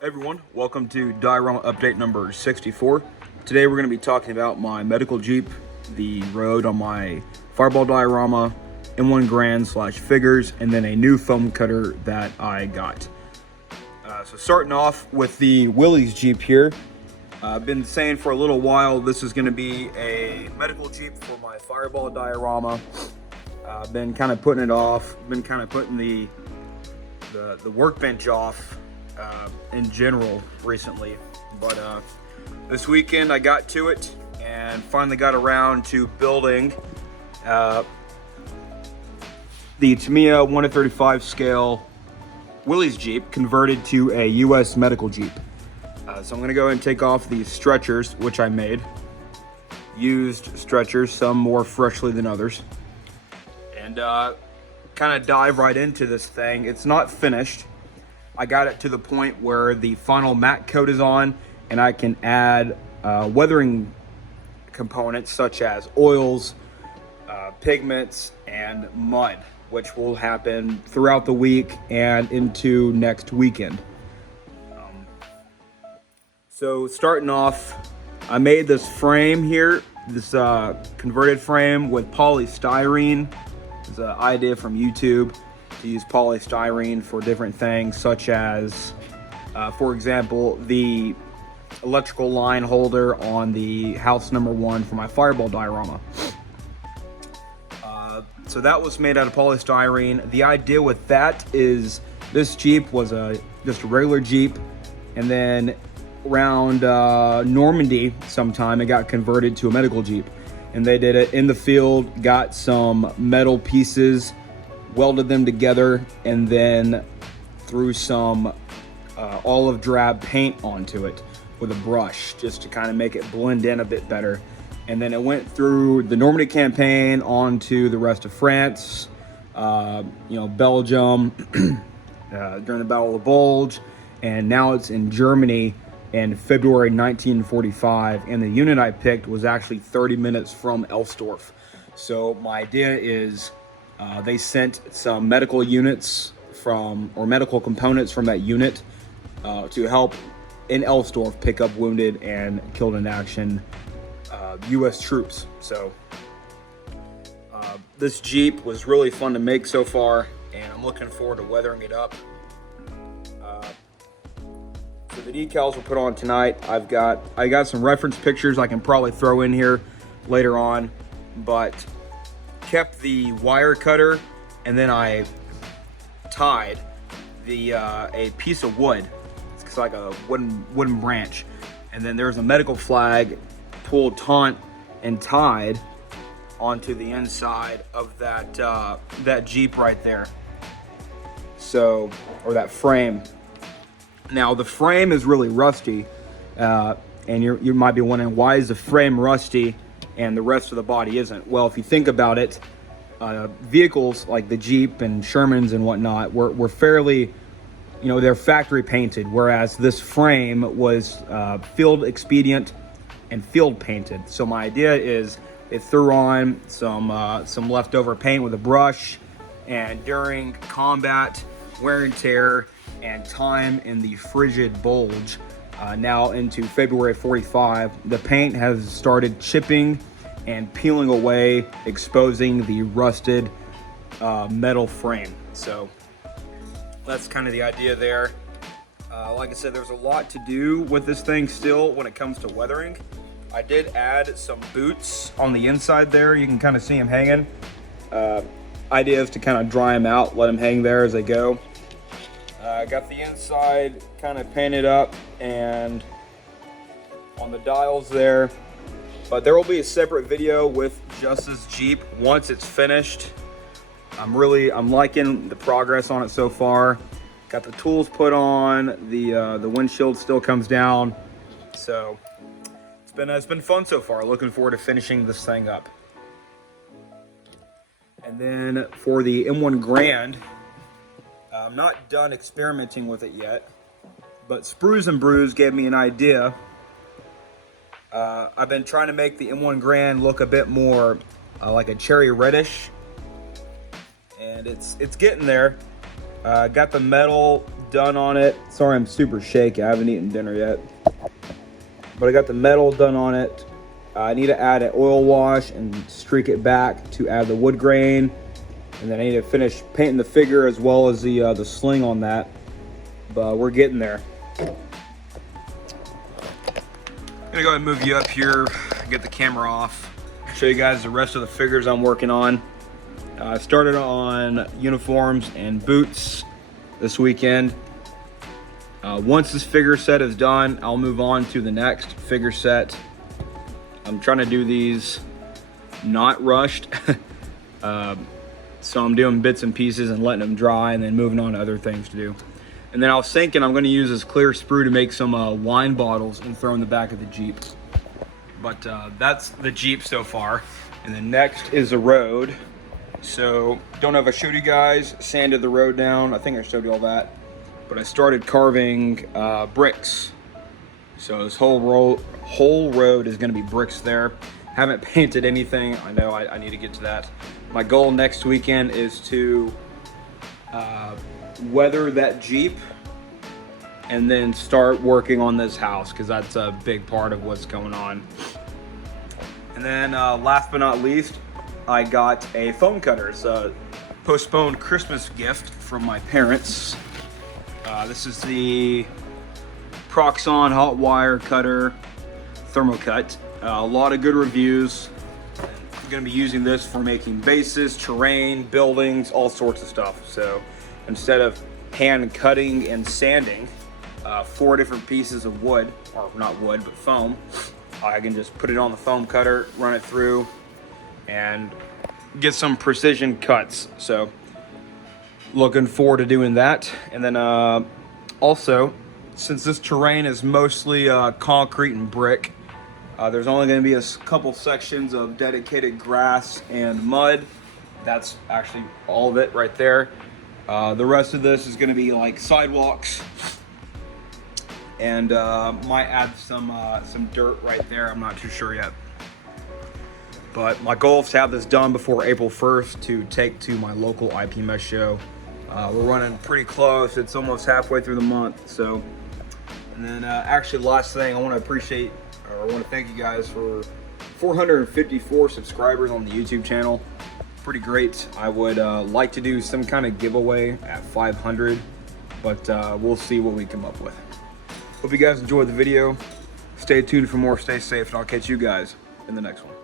Hey everyone, welcome to diorama update number 64. Today we're going to be talking about my medical Jeep, the road on my Fireball diorama, M1 Garand / figures, and then a new foam cutter that I got. So starting off with the Willys Jeep here. I've been saying for a little while this is going to be a medical Jeep for my Fireball diorama. I've been kind of putting it off, been kind of putting the workbench off in general recently, but this weekend I got to it and finally got around to building the Tamiya 1/35 scale Willys Jeep converted to a US medical Jeep. So I'm gonna go ahead and take off these stretchers, which I made. Used stretchers, some more freshly than others, and kind of dive right into this thing. It's not finished. I got it to the point where the final matte coat is on, and I can add weathering components such as oils, pigments, and mud, which will happen throughout the week and into next weekend. So starting off, I made this frame here, this converted frame with polystyrene. It's an idea from YouTube to use polystyrene for different things, such as, for example, the electrical line holder on the house number 1 for my Fireball diorama. So that was made out of polystyrene. The idea with that is this Jeep was just a regular Jeep, and then around Normandy sometime it got converted to a medical Jeep, and they did it in the field, got some metal pieces, welded them together, and then threw some olive drab paint onto it with a brush just to kind of make it blend in a bit better. And then it went through the Normandy campaign onto the rest of France, Belgium during the Battle of the Bulge, and now it's in Germany in February 1945, and the unit I picked was actually 30 minutes from Elsdorf. So my idea is they sent some medical units or medical components from that unit to help in Elsdorf pick up wounded and killed in action US troops. So this Jeep was really fun to make so far, and I'm looking forward to weathering it up. So the decals were put on tonight. I got some reference pictures I can probably throw in here later on, but kept the wire cutter, and then I tied a piece of wood. It's like a wooden branch, and then there's a medical flag pulled taut and tied onto the inside of that Jeep right there. So, or that frame. Now the frame is really rusty, and you might be wondering, why is the frame rusty and the rest of the body isn't? Well, if you think about it, vehicles like the Jeep and Shermans and whatnot were fairly, they're factory painted, whereas this frame was field expedient and field painted. So my idea is it threw on some leftover paint with a brush, and during combat, wear and tear, and time in the frigid bulge, now into February 45, the paint has started chipping and peeling away, exposing the rusted metal frame. So that's kind of the idea there. Like I said, there's a lot to do with this thing still when it comes to weathering. I did add some boots on the inside there. You can kind of see them hanging. Idea is to kind of dry them out, let them hang there as they go. I got the inside kind of painted up and on the dials there, but there will be a separate video with just this Jeep once it's finished. I'm liking the progress on it so far. Got the tools put on, the windshield still comes down, so it's been fun so far. Looking forward to finishing this thing up. And then for the M1 Garand, I'm not done experimenting with it yet, but Sprues and Brews gave me an idea. I've been trying to make the M1 Garand look a bit more like a cherry reddish, and it's getting there. Got the metal done on it. Sorry I'm super shaky, I haven't eaten dinner yet. But I got the metal done on it. I need to add an oil wash and streak it back to add the wood grain. And then I need to finish painting the figure as well as the sling on that. But we're getting there. I'm gonna go ahead and move you up here, get the camera off, show you guys the rest of the figures I'm working on. I started on uniforms and boots this weekend. Once this figure set is done, I'll move on to the next figure set. I'm trying to do these not rushed. So I'm doing bits and pieces and letting them dry and then moving on to other things to do. And then I was thinking I'm going to use this clear sprue to make some wine bottles and throw in the back of the Jeep. But that's the Jeep so far. And then next is the road. So don't know if I showed you guys, sanded the road down. I think I showed you all that. But I started carving bricks. So this whole road is going to be bricks there. Haven't painted anything. I know I need to get to that. My goal next weekend is to weather that Jeep and then start working on this house, because that's a big part of what's going on. And then last but not least, I got a foam cutter. It's a postponed Christmas gift from my parents. This is the Proxxon hot wire cutter thermocut. A lot of good reviews. I'm gonna be using this for making bases, terrain, buildings, all sorts of stuff. So instead of hand cutting and sanding 4 different pieces of wood, or not wood, but foam, I can just put it on the foam cutter, run it through, and get some precision cuts. So looking forward to doing that. And then also, since this terrain is mostly concrete and brick, there's only going to be a couple sections of dedicated grass and mud. That's actually all of it right there. The rest of this is going to be like sidewalks, and might add some dirt right there. I'm not too sure yet. But my goal is to have this done before April 1st to take to my local IP Mesh show. We're running pretty close. It's almost halfway through the month. So, and then actually, last thing, I want to thank you guys for 454 subscribers on the YouTube channel. Pretty great. I would like to do some kind of giveaway at 500, but we'll see what we come up with. Hope you guys enjoyed the video. Stay tuned for more. Stay safe, and I'll catch you guys in the next one.